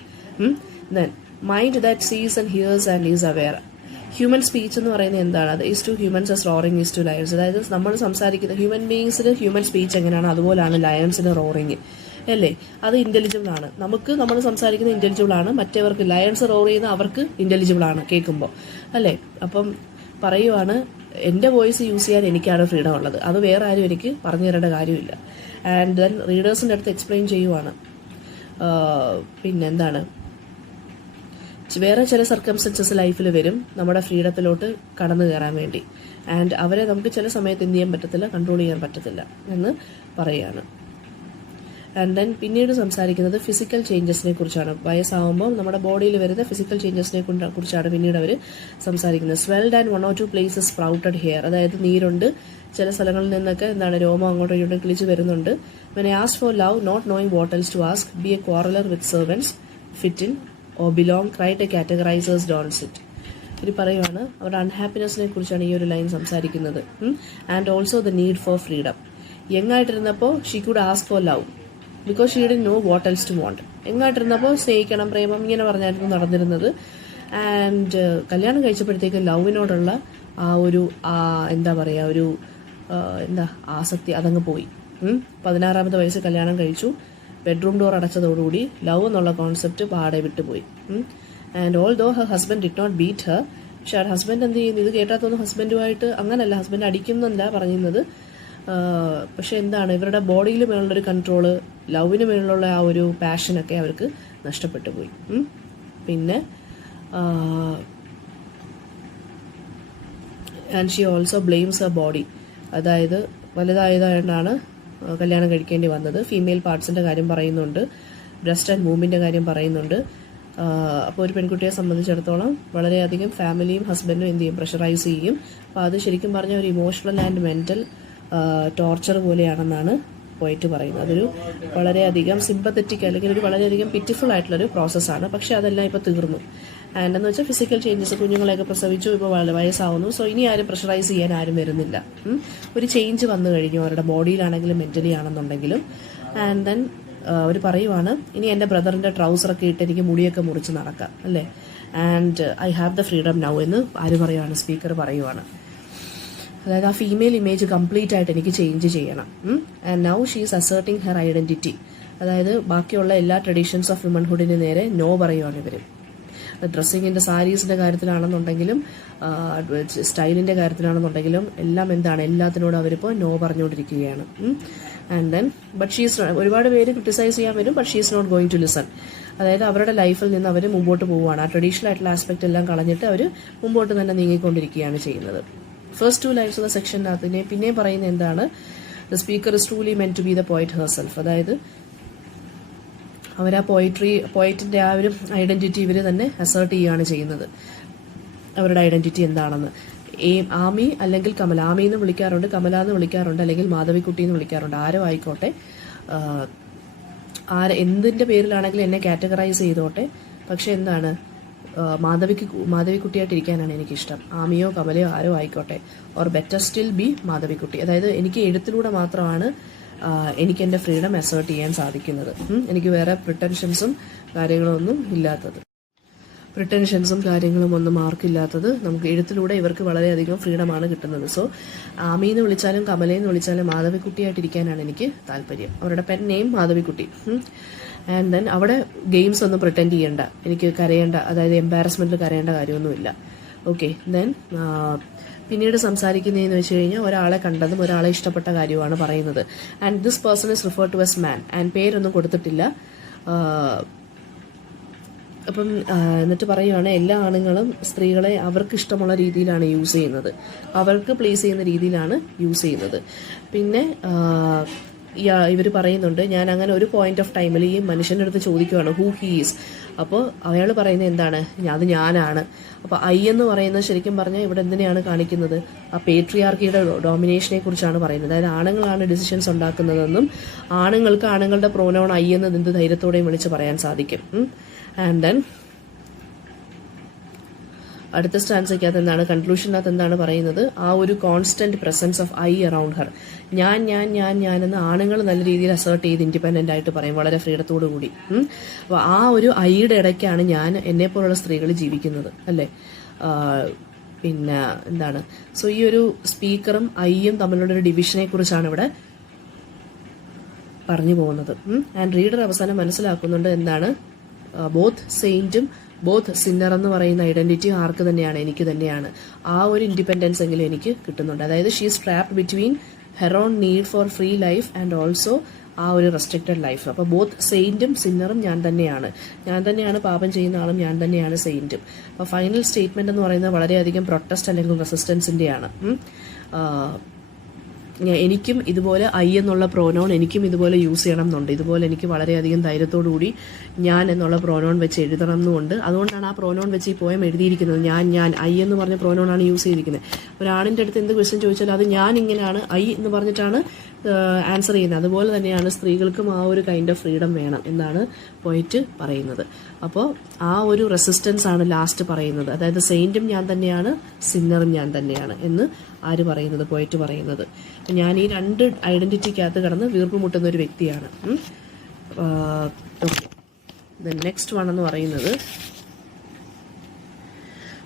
Then mind that sees and hears and is aware. Human speech എന്ന് പറയുന്നത് എന്താണ്? അത് is to humans as roaring is to lions. അതായത് നമ്മൾ സംസാരിക്കുന്ന ഹ്യൂമൻ ബീയിങ്സിന് ഹ്യൂമൻ സ്പീച്ച് എങ്ങനെയാണ് അതുപോലാണ് ലയൺസിന് റോറിങ്, അല്ലേ? അത് ഇന്റലിജിബിൾ ആണ്. നമ്മൾ സംസാരിക്കുന്ന ഇന്റലിജിബിൾ ആണ്, മറ്റവർക്ക് ലയൺസ് റോർ ചെയ്യുന്ന അവർക്ക് ഇന്റലിജിബിൾ ആണ് കേൾക്കുമ്പോൾ, അല്ലേ? അപ്പം പറയുവാണ്, എൻ്റെ വോയിസ് യൂസ് ചെയ്യാൻ എനിക്കാണ് ഫ്രീഡം ഉള്ളത്, അത് വേറെ ആരും എനിക്ക് പറഞ്ഞു തരേണ്ട കാര്യമില്ല. ആൻഡ് ദെൻ റീഡേഴ്സിൻ്റെ അടുത്ത് എക്സ്പ്ലെയിൻ ചെയ്യുവാണ് പിന്നെന്താണ്, വേറെ ചില സർക്കംസ്റ്റൻസസ് ലൈഫിൽ വരും നമ്മുടെ ഫ്രീഡത്തിലോട്ട് കടന്നു കയറാൻ വേണ്ടി. ആൻഡ് അവരെ നമുക്ക് ചില സമയത്ത് എന്ത് ചെയ്യാൻ പറ്റത്തില്ല, കൺട്രോൾ ചെയ്യാൻ പറ്റത്തില്ല എന്ന് പറയുകയാണ്. ആൻഡ് ദെൻ പിന്നീട് സംസാരിക്കുന്നത് ഫിസിക്കൽ ചേഞ്ചസിനെ കുറിച്ചാണ്. വയസ്സാവുമ്പോൾ നമ്മുടെ ബോഡിയിൽ വരുന്ന ഫിസിക്കൽ ചേഞ്ചസിനെ കുറിച്ചാണ് പിന്നീട് അവർ സംസാരിക്കുന്നത്. സ്വെൽഡ് and 1 or 2 places sprouted hair. അതായത് നീരുണ്ട്, ചില സ്ഥലങ്ങളിൽ നിന്നൊക്കെ എന്താണ് രോമം അങ്ങോട്ടും ഇങ്ങോട്ടും കിളിച്ച് വരുന്നുണ്ട്. When I asked for love, not knowing what else to ask, be a quarreler with servants, fit in or belong, write a categorizers don't sit. ഇത് പറയുവാണ് അവരുടെ അൺഹാപ്പിനെസ്സിനെ കുറിച്ചാണ് ഈ ഒരു ലൈൻ സംസാരിക്കുന്നത്. And also the need for freedom. യങ്ങായിട്ടിരുന്നപ്പോൾ she could ask for love because she didn't know what else to want. എങ്ങായിട്ടിരുന്നപ്പോൾ സ്നേഹിക്കണം, പ്രേമം, ഇങ്ങനെ പറഞ്ഞായിരുന്നു നടന്നിരുന്നത്. ആൻഡ് കല്യാണം കഴിച്ചപ്പോഴത്തേക്ക് ലവിനോടുള്ള ആ ഒരു എന്താ പറയുക, ഒരു ആസക്തി അതങ്ങ് പോയി. 16ാമത്തെ വയസ്സ് കല്യാണം കഴിച്ചു. ബെഡ്റൂം ഡോർ അടച്ചതോടുകൂടി ലവ് എന്നുള്ള കോൺസെപ്റ്റ് പാടെ വിട്ടുപോയി. And although her husband did not beat her. പക്ഷെ ആ ഹസ്ബൻഡ് എന്ത് ചെയ്യുന്നു, ഇത് കേട്ടാത്തൊന്നും ഹസ്ബൻഡുമായിട്ട് അങ്ങനല്ല, ഹസ്ബൻഡ് അടിക്കുന്നല്ല പറയുന്നത്. പക്ഷെ എന്താണ്, ഇവരുടെ ബോഡിയിൽ മേലുള്ളൊരു കൺട്രോള്, ലവിന് മേലുള്ള ആ ഒരു പാഷനൊക്കെ അവർക്ക് നഷ്ടപ്പെട്ടു പോയി. പിന്നെ and she also blames Har body. അതായത് വലുതായതുകൊണ്ടാണ് കല്യാണം കഴിക്കേണ്ടി വന്നത്. ഫീമെയിൽ പാർട്സിൻ്റെ കാര്യം പറയുന്നുണ്ട്, ബ്രസ്റ്റ് ആൻഡ് മൂമിൻ്റെ കാര്യം പറയുന്നുണ്ട്. അപ്പോൾ ഒരു പെൺകുട്ടിയെ സംബന്ധിച്ചിടത്തോളം വളരെയധികം ഫാമിലിയും ഹസ്ബൻഡും എന്ത് ചെയ്യും, പ്രഷറൈസ് ചെയ്യും. അപ്പോൾ അത് ശരിക്കും പറഞ്ഞ ഒരു ഇമോഷണൽ ആൻഡ് മെൻ്റൽ ടോർച്ചർ പോലെയാണെന്നാണ് പോയിട്ട് പറയുന്നത്. അതൊരു വളരെയധികം സിമ്പത്തറ്റിക് അല്ലെങ്കിൽ ഒരു വളരെയധികം പിറ്റിഫുൾ ആയിട്ടുള്ളൊരു പ്രോസസ്സാണ്. പക്ഷെ അതെല്ലാം ഇപ്പോൾ തീർന്നു. ആൻഡ് എന്ന് വെച്ചാൽ ഫിസിക്കൽ ചേഞ്ചസ്, കുഞ്ഞുങ്ങളെയൊക്കെ പ്രസവിച്ചു, ഇപ്പോൾ വയസ്സാവുന്നു. സോ ഇനി ആരും പ്രഷറൈസ് ചെയ്യാൻ ആരും വരുന്നില്ല. ഒരു ചേഞ്ച് വന്നു കഴിഞ്ഞു അവരുടെ ബോഡിയിലാണെങ്കിലും മെൻ്റലി ആണെന്നുണ്ടെങ്കിലും. ആൻഡ് ദെൻ അവർ പറയുവാണ്, ഇനി എൻ്റെ ബ്രദറിൻ്റെ ട്രൗസറൊക്കെ ഇട്ട് എനിക്ക് മുടിയൊക്കെ മുറിച്ച് നടക്കാം, അല്ലേ? And I have the freedom now എന്ന് ആര് പറയുവാണ്, സ്പീക്കർ പറയുവാണ്. അതായത് ആ ഫീമെയിൽ ഇമേജ് കംപ്ലീറ്റ് ആയിട്ട് എനിക്ക് ചേഞ്ച് ചെയ്യണം. And now she is asserting her identity. അതായത് ബാക്കിയുള്ള എല്ലാ ട്രഡീഷൻസ് ഓഫ് വിമൻഹുഡിന് നേരെ നോ പറയുവാണ് ഇവർ. ഡ്രസ്സിങ്ങിൻ്റെ, സാരീസിൻ്റെ കാര്യത്തിലാണെന്നുണ്ടെങ്കിലും സ്റ്റൈലിൻ്റെ കാര്യത്തിലാണെന്നുണ്ടെങ്കിലും എല്ലാം എന്താണ്, എല്ലാത്തിനോടും അവരിപ്പോൾ നോ പറഞ്ഞുകൊണ്ടിരിക്കുകയാണ്. ആൻഡ് ദെൻ ബട്ട് ഷീസ്, ഒരുപാട് പേര് ക്രിട്ടിസൈസ് ചെയ്യാൻ വരും, but she is not going to listen. അതായത് അവരുടെ ലൈഫിൽ നിന്ന് അവർ മുമ്പോട്ട് പോവുകയാണ്. ആ ട്രഡീഷണൽ ആയിട്ടുള്ള ആസ്പെക്റ്റ് എല്ലാം കളഞ്ഞിട്ട് അവർ മുമ്പോട്ട് തന്നെ നീങ്ങിക്കൊണ്ടിരിക്കുകയാണ് ചെയ്യുന്നത്. ഫസ്റ്റ് 2 ലൈൻസ് ഉള്ള സെക്ഷനകത്ത് പിന്നെയും പറയുന്നത് എന്താണ്, the speaker is truly meant to be the poet herself. അതായത് അവർ ആ പോയിറ്റിൻ്റെ ആ ഒരു ഐഡന്റിറ്റി ഇവർ തന്നെ അസേർട്ട് ചെയ്യുകയാണ് ചെയ്യുന്നത്, അവരുടെ ഐഡന്റിറ്റി എന്താണെന്ന്. ആമി അല്ലെങ്കിൽ കമല, ആമി എന്ന് വിളിക്കാറുണ്ട്, കമല എന്ന് വിളിക്കാറുണ്ട്, അല്ലെങ്കിൽ മാധവിക്കുട്ടി എന്ന് വിളിക്കാറുണ്ട്. ആരോ ആയിക്കോട്ടെ, എന്തിൻ്റെ പേരിലാണെങ്കിലും എന്നെ കാറ്റഗറൈസ് ചെയ്തോട്ടെ. പക്ഷെ എന്താണ്, മാധവിക്കുട്ടിയായിട്ടിരിക്കാനാണ് എനിക്കിഷ്ടം. ആമിയോ കമലയോ ആരോ ആയിക്കോട്ടെ, or better still B Madhavikutty. അതായത് എനിക്ക് എഴുത്തിലൂടെ മാത്രമാണ് എനിക്ക് എൻ്റെ ഫ്രീഡം അസേർട്ട് ചെയ്യാൻ സാധിക്കുന്നത്. എനിക്ക് വേറെ പ്രിട്ടൻഷൻസും കാര്യങ്ങളും ഒന്നും ആർക്കില്ലാത്തത്. നമുക്ക് എഴുത്തിലൂടെ ഇവർക്ക് വളരെയധികം ഫ്രീഡമാണ് കിട്ടുന്നത്. സോ ആമിന്ന് വിളിച്ചാലും കമലയെന്ന് വിളിച്ചാലും മാധവിക്കുട്ടിയായിട്ടിരിക്കാനാണ് എനിക്ക് താല്പര്യം. അവരുടെ pen name Madhavikutty. And then അവിടെ ഗെയിംസ് ഒന്നും പ്രിറ്റൻഡ് ചെയ്യണ്ട, എനിക്ക് കരയേണ്ട, അതായത് എംബാരസ്മെന്റിൽ കരയേണ്ട കാര്യമൊന്നുമില്ല. ഓക്കെ, ദെൻ പിന്നീട് സംസാരിക്കുന്നതെന്ന് വെച്ച് കഴിഞ്ഞാൽ ഒരാളെ കണ്ടതും ഒരാളെ ഇഷ്ടപ്പെട്ട കാര്യമാണ് പറയുന്നത്. And this person is refer to as man. And പേരൊന്നും കൊടുത്തിട്ടില്ല. അപ്പം എന്നിട്ട് പറയുവാണ് എല്ലാ ആണുങ്ങളും സ്ത്രീകളെ അവർക്ക് ഇഷ്ടമുള്ള രീതിയിലാണ് യൂസ് ചെയ്യുന്നത്, അവർക്ക് പ്ലേസ് ചെയ്യുന്ന രീതിയിലാണ് യൂസ് ചെയ്യുന്നത്. പിന്നെ ഇവർ പറയുന്നുണ്ട്, ഞാൻ അങ്ങനെ ഒരു പോയിന്റ് ഓഫ് ടൈമിൽ ഈ മനുഷ്യൻ്റെ അടുത്ത് ചോദിക്കുവാണ് ഹൂ ഹീ ഈസ്. അപ്പോൾ അയാൾ പറയുന്നത് എന്താണ്, അത് ഞാനാണ്. അപ്പോൾ ഐ എന്ന് പറയുന്നത് ശരിക്കും പറഞ്ഞാൽ ഇവിടെ എന്തിനെയാണ് കാണിക്കുന്നത്, ആ പേട്രിയാർക്കിയുടെ ഡോമിനേഷനെ കുറിച്ചാണ് പറയുന്നത്. അതായത് ആണുങ്ങളാണ് ഡിസിഷൻസ് ഉണ്ടാക്കുന്നതെന്നും ആണുങ്ങൾക്ക് ആണുങ്ങളുടെ പ്രോനൗൺ ഐ എന്ന് എന്ത് ധൈര്യത്തോടെയും വിളിച്ച് പറയാൻ സാധിക്കും. ആൻഡ് ദെൻ അടുത്ത സ്റ്റാൻസയ്ക്കകത്ത് എന്താണ്, കൺക്ലൂഷനകത്ത് എന്താണ് പറയുന്നത്, ആ ഒരു constant presence of I around her. ഞാൻ എന്ന് ആണുങ്ങൾ നല്ല രീതിയിൽ അസേർട്ട് ചെയ്ത് ഇൻഡിപെൻഡന്റ് ആയിട്ട് പറയും, വളരെ ഫ്രീഡത്തോടു കൂടി. അപ്പോൾ ആ ഒരു ഐയുടെ ഇടയ്ക്കാണ് ഞാൻ എന്നെപ്പോലുള്ള സ്ത്രീകൾ ജീവിക്കുന്നത്, അല്ലേ. പിന്നെ എന്താണ്, സോ ഈ ഒരു സ്പീക്കറും ഐയും തമ്മിലുള്ള ഒരു ഡിവിഷനെ കുറിച്ചാണ് ഇവിടെ പറഞ്ഞു പോകുന്നത്. ആൻഡ് റീഡർ അവസാനം മനസ്സിലാക്കുന്നുണ്ട് എന്താണ്, ബോത്ത് സെയിന്റും ബോത്ത് സിന്നർ എന്ന് പറയുന്ന ഐഡന്റിറ്റി ആർക്ക് തന്നെയാണ്, എനിക്ക് തന്നെയാണ്. ആ ഒരു ഇൻഡിപെൻഡൻസ് എങ്കിലും എനിക്ക് കിട്ടുന്നുണ്ട്. അതായത് she is trapped between her own need for free life and also ആ ഒരു റെസ്ട്രിക്റ്റഡ് ലൈഫ്. അപ്പോൾ ബോത്ത് സെയിന്റും സിന്നറും ഞാൻ തന്നെയാണ് പാപം ചെയ്യുന്ന ആളും ഞാൻ തന്നെയാണ് സെയിന്റും. അപ്പോൾ ഫൈനൽ സ്റ്റേറ്റ്മെന്റ് എന്ന് പറയുന്നത് വളരെയധികം പ്രൊട്ടസ്റ്റ് അല്ലെങ്കിൽ റെസിസ്റ്റൻസിന്റെയാണ്. എനിക്കും ഇതുപോലെ ഐ എന്നുള്ള പ്രോനോൺ എനിക്കും ഇതുപോലെ യൂസ് ചെയ്യണം എന്നുണ്ട്. ഇതുപോലെ എനിക്ക് വളരെയധികം ധൈര്യത്തോടുകൂടി ഞാൻ എന്നുള്ള പ്രോനോൺ വെച്ച് എഴുതണം എന്നുണ്ട്. അതുകൊണ്ടാണ് ആ പ്രോനോൺ വെച്ച് ഈ പോയം എഴുതിയിരിക്കുന്നത്. ഞാൻ ഐ എന്ന് പറഞ്ഞ പ്രോനോണാണ് യൂസ് ചെയ്തിരിക്കുന്നത്. ഒരാണിൻ്റെ അടുത്ത് എന്ത് ക്വസ്റ്റ്യൻ ചോദിച്ചാൽ അത് ഞാൻ ഇങ്ങനെയാണ് ഐ എന്ന് പറഞ്ഞിട്ടാണ് ആൻസർ ചെയ്യുന്നത്. അതുപോലെ തന്നെയാണ് സ്ത്രീകൾക്കും ആ ഒരു കൈൻഡ് ഓഫ് ഫ്രീഡം വേണം എന്നാണ് പോയിറ്റ് പറയുന്നത്. അപ്പോൾ ആ ഒരു റെസിസ്റ്റൻസ് ആണ് ലാസ്റ്റ് പറയുന്നത്. അതായത് സെയിന്റും ഞാൻ തന്നെയാണ്, സിന്നറും ഞാൻ തന്നെയാണ് എന്ന് ആര് പറയുന്നത്, പോയിറ്റ് പറയുന്നത്. ഞാൻ ഈ രണ്ട് ഐഡന്റിറ്റിക്കകത്ത് കടന്ന് വീർപ്പുമുട്ടുന്ന ഒരു വ്യക്തിയാണ്. ഓക്കെ, നെക്സ്റ്റ് വൺ എന്ന് പറയുന്നത്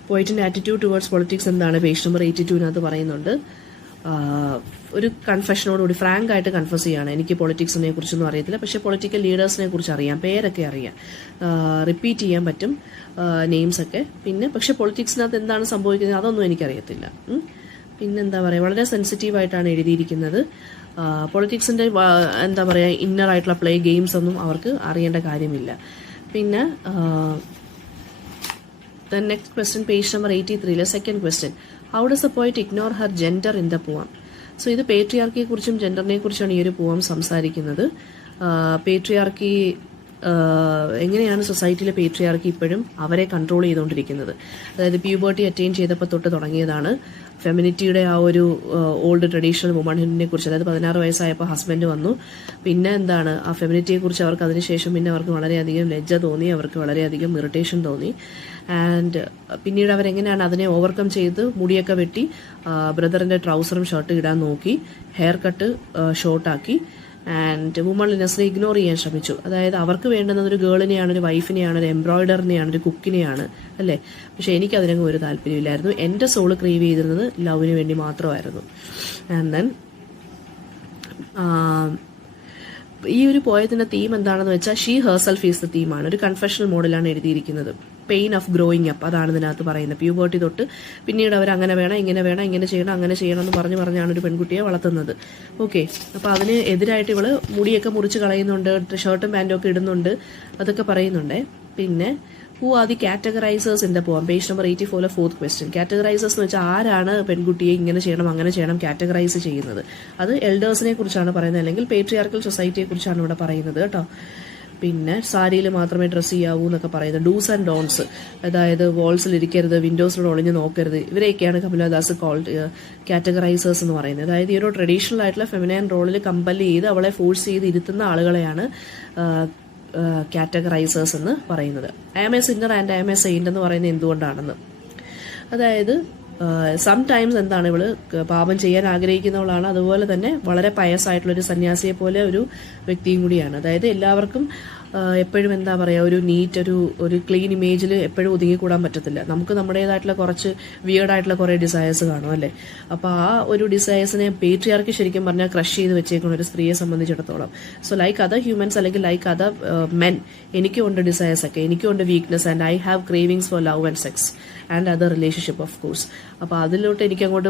പോയിറ്റിന്റെ ആറ്റിറ്റ്യൂഡ് ടുവേർഡ്സ് പൊളിറ്റിക്സ് എന്താണ്, പേജ് നമ്പർ 82 പറയുന്നുണ്ട്. ഒരു കൺഫെഷനോടുകൂടി ഫ്രാങ്ക് ആയിട്ട് കൺഫസ് ചെയ്യാണ്, എനിക്ക് പൊളിറ്റിക്സിനെ കുറിച്ചൊന്നും അറിയത്തില്ല, പക്ഷേ പൊളിറ്റിക്കൽ ലീഡേഴ്സിനെ കുറിച്ച് അറിയാം, പേരൊക്കെ അറിയാം, റിപ്പീറ്റ് ചെയ്യാൻ പറ്റും നെയിംസ് ഒക്കെ. പിന്നെ പക്ഷേ പൊളിറ്റിക്സിനകത്ത് എന്താണ് സംഭവിക്കുന്നത് അതൊന്നും എനിക്കറിയത്തില്ല. പിന്നെന്താ പറയുക, വളരെ സെൻസിറ്റീവായിട്ടാണ് എഴുതിയിരിക്കുന്നത്. പൊളിറ്റിക്സിൻ്റെ എന്താ പറയുക, ഇന്നർ ആയിട്ടുള്ള പ്ലേ ഗെയിംസ് ഒന്നും അവർക്ക് അറിയേണ്ട കാര്യമില്ല. പിന്നെ next question, page number 83 second question, how does A പോയിറ്റ് ignore Har gender in the പോം. സോ ഇത് പേട്രിയാർക്കിയെ കുറിച്ചും ജെൻഡറിനെ കുറിച്ചാണ് ഈ ഒരു പോം സംസാരിക്കുന്നത്. പേട്രിയാർക്കി എങ്ങനെയാണ് സൊസൈറ്റിയിലെ പേട്രിയാർക്കി ഇപ്പോഴും അവരെ കൺട്രോൾ ചെയ്തുകൊണ്ടിരിക്കുന്നത്. അതായത് പ്യൂബർട്ടി അറ്റൈൻ ചെയ്തപ്പോൾ തൊട്ട് തുടങ്ങിയതാണ് ഫെമിനിറ്റിയുടെ ആ ഒരു ഓൾഡ് ട്രഡീഷണൽ വുമണിനെ കുറിച്ച്. അതായത് 16 വയസ്സായപ്പോൾ ഹസ്ബൻഡ് വന്നു. പിന്നെ എന്താണ്, ആ ഫെമിനിറ്റിയെ കുറിച്ച് അവർക്ക് അതിനുശേഷം പിന്നെ അവർക്ക് വളരെയധികം ലജ്ജ തോന്നി, അവർക്ക് വളരെയധികം ഇറിറ്റേഷൻ തോന്നി. ആൻഡ് പിന്നീട് അവരെങ്ങനെയാണ് അതിനെ ഓവർകം ചെയ്ത് മുടിയൊക്കെ വെട്ടി ബ്രദറിന്റെ ട്രൗസറും ഷർട്ടും ഇടാൻ നോക്കി, ഹെയർ കട്ട് ഷോർട്ടാക്കി ആൻഡ് വുമൺലിനെസ്സിനെ ഇഗ്നോർ ചെയ്യാൻ ശ്രമിച്ചു. അതായത് അവർക്ക് വേണ്ടുന്നത് ഒരു ഗേളിനെയാണ്, ഒരു വൈഫിനെയാണ്, ഒരു എംബ്രോയിഡറിനെയാണ്, ഒരു കുക്കിനെയാണ്, അല്ലേ. പക്ഷെ എനിക്കതിനങ്ങ് ഒരു താല്പര്യമില്ലായിരുന്നു. എൻ്റെ സോള് ക്രീവ് ചെയ്തിരുന്നത് ലവിന് വേണ്ടി മാത്രമായിരുന്നു. ആൻഡ് ദെൻ ഈ ഒരു പോയതിന്റെ തീം എന്താണെന്ന് വെച്ചാൽ ഷീ ഹേർസെൽഫ് ഈസ് ദ തീമാണ്. ഒരു കൺഫെഷണൽ മോഡലാണ് എഴുതിയിരിക്കുന്നത്. പെയിൻ ഓഫ് ഗ്രോയിങ് അപ്പ് അതാണ് ഇതിനകത്ത് പറയുന്നത്. പ്യൂബർട്ടി തൊട്ട് പിന്നീട് അവർ അങ്ങനെ വേണം, ഇങ്ങനെ വേണം, ഇങ്ങനെ ചെയ്യണം, അങ്ങനെ ചെയ്യണം എന്ന് പറഞ്ഞാണ് ഒരു പെൺകുട്ടിയെ വളർത്തുന്നത്. ഓക്കെ, അപ്പോൾ അതിന് എതിരായിട്ട് ഇവള് മുടിയൊക്കെ മുറിച്ച് കളയുന്നുണ്ട്, ഷർട്ടും പാൻറ്റും ഒക്കെ ഇടുന്നുണ്ട്, അതൊക്കെ പറയുന്നുണ്ട്. പിന്നെ who are the categorisers in the poem, page number 84 fourth question. Categorisers എന്ന് വെച്ചാൽ ആരാണ് പെൺകുട്ടിയെ ഇങ്ങനെ ചെയ്യണം അങ്ങനെ ചെയ്യണം കാറ്റഗറൈസ് ചെയ്യുന്നത്. അത് എൽഡേഴ്സിനെ കുറിച്ചാണ് പറയുന്നത്, അല്ലെങ്കിൽ പേട്രിയാർക്കൽ സൊസൈറ്റിയെ കുറിച്ചാണ് ഇവിടെ പറയുന്നത് കേട്ടോ. പിന്നെ സാരിയിൽ മാത്രമേ ഡ്രസ്സ് ചെയ്യാവൂ എന്നൊക്കെ പറയുന്നത്. ഡൂസ് ആൻഡ് ഡോൺസ്, അതായത് വാൾസിൽ ഇരിക്കരുത്, വിൻഡോസിലൂടെ ഒളിഞ്ഞ് നോക്കരുത്, ഇവരെയൊക്കെയാണ് കപിലദാസ് കാറ്റഗറൈസേഴ്സ് എന്ന് പറയുന്നത്. അതായത് ഈ ഒരു ട്രഡീഷണൽ ആയിട്ടുള്ള ഫെമിനൈൻ റോളിൽ കമ്പൽ ചെയ്ത് അവളെ ഫോഴ്സ് ചെയ്ത് ഇരുത്തുന്ന ആളുകളെയാണ് കാറ്റഗറൈസേഴ്സ് എന്ന് പറയുന്നത്. I am a sinner and I am a saint എന്ന് പറയുന്നത് എന്തുകൊണ്ടാണെന്ന്, അതായത് സംടൈംസ് എന്താണ്, ഇവള് പാപം ചെയ്യാൻ ആഗ്രഹിക്കുന്നവളാണ്, അതുപോലെ തന്നെ വളരെ പയസ് ആയിട്ടുള്ള ഒരു സന്യാസിയെ പോലെ ഒരു വ്യക്തിയും കൂടിയാണ്. അതായത് എല്ലാവർക്കും എപ്പോഴും എന്താ പറയുക, ഒരു നീറ്റ് ഒരു ക്ലീൻ ഇമേജിൽ എപ്പോഴും ഒതുങ്ങിക്കൂടാൻ പറ്റത്തില്ല. നമുക്ക് നമ്മുടേതായിട്ടുള്ള കുറച്ച് വിയേർഡായിട്ടുള്ള കുറേ ഡിസയേഴ്സ് കാണും അല്ലേ. അപ്പോൾ ആ ഒരു ഡിസയേഴ്സിനെ പേട്രിയാർക്കി ശരിക്കും പറഞ്ഞാൽ ക്രഷ് ചെയ്ത് വെച്ചേക്കുന്ന ഒരു സ്ത്രീയെ സംബന്ധിച്ചിടത്തോളം. സോ ലൈക്ക് അതർ ഹ്യൂമൻസ് അല്ലെങ്കിൽ ലൈക്ക് അതർ മെൻ, എനിക്കുണ്ട് ഡിസയേഴ്സ് ഒക്കെ, എനിക്കുണ്ട് weakness, and I have cravings for love and sex and other relationship of course. അപ്പോൾ അതിലോട്ട് എനിക്ക് അങ്ങോട്ട്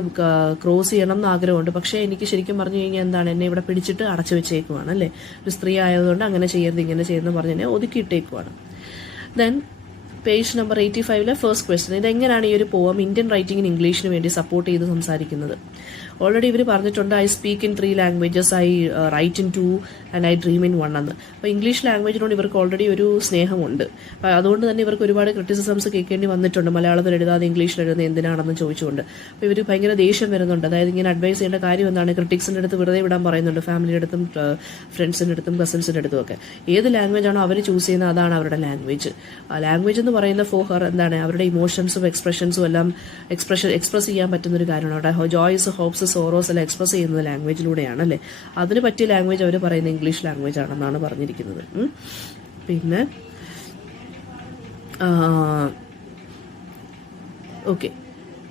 ക്രോസ് ചെയ്യണം എന്ന് ആഗ്രഹമുണ്ട്. പക്ഷേ എനിക്ക് ശരിക്കും പറഞ്ഞു കഴിഞ്ഞാൽ എന്താണ്, എന്നെ ഇവിടെ പിടിച്ചിട്ട് അടച്ചു വെച്ചേക്കുവാണ് അല്ലേ. ഒരു സ്ത്രീ ആയതുകൊണ്ട് അങ്ങനെ ചെയ്യരുത് ഇങ്ങനെ ചെയ്യുന്നത് പറഞ്ഞ് എന്നെ ഒതുക്കിയിട്ടേക്കുവാണ്. Then page number 85 first question, ഇതെങ്ങനെയാണ് ഈ ഒരു പോം ഇന്ത്യൻ റൈറ്റിംഗ് ഇൻ ഇംഗ്ലീഷിന് വേണ്ടി സപ്പോർട്ട് ചെയ്ത് സംസാരിക്കുന്നത്? ഓൾറെഡി ഇവർ പറഞ്ഞിട്ടുണ്ട്, I speak in 3 languages, I write in 2 and I dream in 1 എന്ന്. അപ്പോൾ ഇംഗ്ലീഷ് ലാംഗ്വേജിനോട് ഇവർക്ക് ഓൾറെഡി ഒരു സ്നേഹമുണ്ട്. അപ്പോൾ അതുകൊണ്ട് തന്നെ ഇവർക്ക് ഒരുപാട് ക്രിറ്റിസിസംസ് കേൾക്കേണ്ടി വന്നിട്ടുണ്ട്, മലയാളത്തിൽ എഴുതാതെ ഇംഗ്ലീഷിൽ എഴുതുന്നത് എന്തിനാണെന്ന് ചോദിച്ചുകൊണ്ട്. അപ്പോൾ ഇവർ ഭയങ്കര ദേഷ്യം വരുന്നുണ്ട്. അതായത് ഇങ്ങനെ അഡ്വൈസ് ചെയ്യേണ്ട കാര്യം എന്താണ്, ക്രിട്ടിക്സിൻ്റെ അടുത്ത് വെറുതെ വിടാൻ പറയുന്നുണ്ട്, ഫാമിലിയുടെ അടുത്തും ഫ്രണ്ട്സിൻ്റെ അടുത്തും കസിൻസിൻ്റെ അടുത്തും ഒക്കെ. ഏത് ലാംഗ്വേജ് ആണോ അവർ ചൂസ് ചെയ്യുന്നത് അതാണ് അവരുടെ ലാംഗ്വേജ്. ആ ലാംഗ്വേജ് എന്ന് പറയുന്ന ഫോർ ഹർ എന്താണ്, അവരുടെ ഇമോഷൻസും എക്സ്പ്രഷൻസും എല്ലാം എക്സ്പ്രസ് ചെയ്യാൻ പറ്റുന്ന ഒരു കാര്യമാണ്. അവിടെ ജോയ്സ്, ഹോപ്സ്, സോറോസ് എല്ലാം എക്സ്പ്രസ് ചെയ്യുന്നത് ലാംഗ്വേജിലൂടെയാണ് അല്ലേ. അതിന് പറ്റിയ ലാംഗ്വേജ് അവർ പറയുന്നത് ഇംഗ്ലീഷ് ലാംഗ്വേജ് ആണെന്നാണ് പറഞ്ഞിരിക്കുന്നത്. പിന്നെ ഓക്കെ,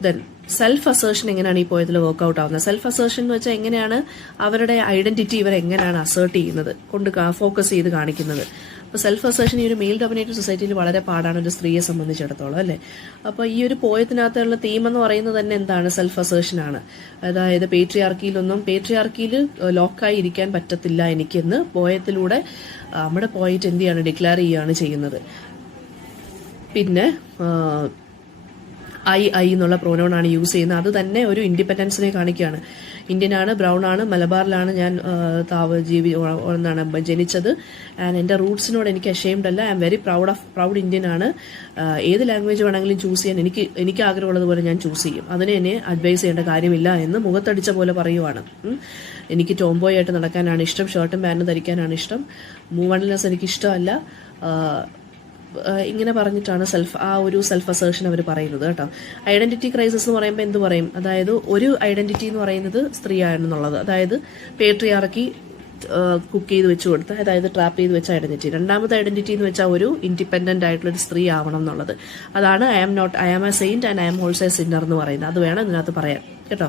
ദെൻ സെൽഫ് അസേർഷൻ എങ്ങനെയാണ് ഈ പോയതിൽ വർക്ക്ഔട്ട് ആവുന്നത്? സെൽഫ് അസേർഷൻ എന്ന് വെച്ചാൽ എങ്ങനെയാണ് അവരുടെ ഐഡന്റിറ്റി ഇവരെങ്ങനെയാണ് അസേർട്ട് ചെയ്യുന്നത്, ഫോക്കസ് ചെയ്ത് കാണിക്കുന്നത്. അപ്പോൾ സെൽഫ് അസേർഷൻ ഈ ഒരു മെയിൽ ഡൊമിനേറ്റഡ് സൊസൈറ്റിയിൽ വളരെ പാടാണ് ഒരു സ്ത്രീയെ സംബന്ധിച്ചിടത്തോളം അല്ലേ. അപ്പോൾ ഈ ഒരു പോയത്തിനകത്തുള്ള തീം എന്ന് പറയുന്നത് തന്നെ എന്താണ്, സെൽഫ് അസേർഷൻ ആണ്. അതായത് പേട്രിയാർക്കിയിൽ ലോക്കായി ഇരിക്കാൻ പറ്റത്തില്ല എനിക്കെന്ന് പോയത്തിലൂടെ നമ്മുടെ പോയിന്റ് എന്ത് ചെയ്യാണ്, ഡിക്ലെയർ ചെയ്യുകയാണ് ചെയ്യുന്നത്. പിന്നെ ഐ എന്നുള്ള പ്രോനൗൺ ആണ് യൂസ് ചെയ്യുന്നത്. അത് തന്നെ ഒരു ഇൻഡിപെൻഡൻസിനെ കാണിക്കുകയാണ്. ഇന്ത്യനാണ്, ബ്രൗൺ ആണ്, മലബാറിലാണ് ഞാൻ ജനിച്ചത്. ആൻഡ് എൻ്റെ റൂട്ട്സിനോട് എനിക്ക് അഷെയിംഡ് അല്ല. I am very proud Indian ആണ്. ഏത് ലാംഗ്വേജ് വേണമെങ്കിലും ചൂസ് ചെയ്യാൻ എനിക്ക് ആഗ്രഹമുള്ളതുപോലെ ഞാൻ ചൂസ് ചെയ്യും. അതിനെ എന്നെ അഡ്വൈസ് ചെയ്യേണ്ട കാര്യമില്ല എന്ന് മുഖത്തടിച്ച പോലെ പറയുവാണ്. എനിക്ക് ടോംബോയ് ആയിട്ട് നടക്കാനാണ് ഇഷ്ടം, ഷർട്ടും പാൻറ്റും ധരിക്കാനാണ് ഇഷ്ടം, മൂവൺലെസ് എനിക്ക് ഇഷ്ടമല്ല, ഇങ്ങനെ പറഞ്ഞിട്ടാണ് ആ ഒരു സെൽഫ് അസേർഷൻ അവർ പറയുന്നത് കേട്ടോ. ഐഡന്റിറ്റി ക്രൈസിസ് എന്ന് പറയുമ്പോൾ എന്ത് പറയും, അതായത് ഒരു ഐഡന്റിറ്റി എന്ന് പറയുന്നത് സ്ത്രീയാണെന്നുള്ളത്, അതായത് പേട്രിയാർക്കി കുക്ക് ചെയ്ത് വെച്ച് കൊടുത്ത്, അതായത് ട്രാപ്പ് ചെയ്ത് വെച്ച ഐഡന്റിറ്റി. രണ്ടാമത്തെ ഐഡന്റിറ്റി എന്ന് വെച്ചാൽ ഒരു ഇൻഡിപെൻഡന്റ് ആയിട്ടുള്ള ഒരു സ്ത്രീ ആവണം എന്നുള്ളത്. അതാണ് I am a saint and I am also a sinner എന്ന് പറയുന്നത്. അത് വേണം ഇതിനകത്ത് പറയാൻ കേട്ടോ.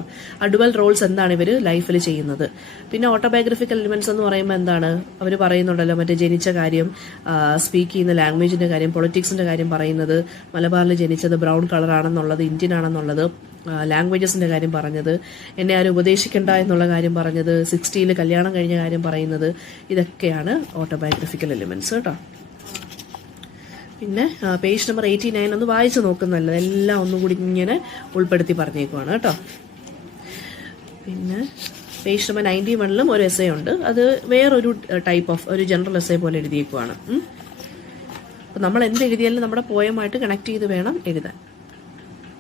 ഡുവൽ റോൾസ് എന്താണ് ഇവർ ലൈഫിൽ ചെയ്യുന്നത്. പിന്നെ ഓട്ടോബയോഗ്രഫിക്കൽ എലിമെന്റ്സ് എന്ന് പറയുമ്പോൾ എന്താണ്, അവർ പറയുന്നുണ്ടല്ലോ മറ്റേ ജനിച്ച കാര്യം, സ്പീക്ക് ചെയ്യുന്ന ലാംഗ്വേജിന്റെ കാര്യം, പൊളിറ്റിക്സിന്റെ കാര്യം പറയുന്നത്, മലബാറിൽ ജനിച്ചത്, ബ്രൗൺ കളറാണെന്നുള്ളത്, ഇന്ത്യൻ ആണെന്നുള്ളത്, ലാംഗ്വേജസിന്റെ കാര്യം പറഞ്ഞത്, എന്നെ ആരും ഉപദേശിക്കണ്ട എന്നുള്ള കാര്യം പറഞ്ഞത്, 60-ൽ കല്യാണം കഴിഞ്ഞ കാര്യം പറയുന്നത്, ഇതൊക്കെയാണ് ഓട്ടോബയോഗ്രഫിക്കൽ എലിമെന്റ്സ് കേട്ടോ. പിന്നെ പേജ് നമ്പർ 89 ഒന്ന് വായിച്ചു നോക്കുന്നല്ലോ, എല്ലാം ഒന്നും കൂടി ഇങ്ങനെ ഉൾപ്പെടുത്തി പറഞ്ഞേക്കുവാണ് കേട്ടോ. പിന്നെ പേജ് നമ്പർ 91 ഒരു എസ്സേ ഉണ്ട്, അത് വേറൊരു ടൈപ്പ് ഓഫ് ഒരു ജനറൽ എസ്സേ പോലെ എഴുതിയേക്കുവാണ്. അപ്പം നമ്മൾ എന്ത് എഴുതിയാലും നമ്മുടെ പോയമായിട്ട് കണക്ട് ചെയ്ത് വേണം എഴുതാൻ.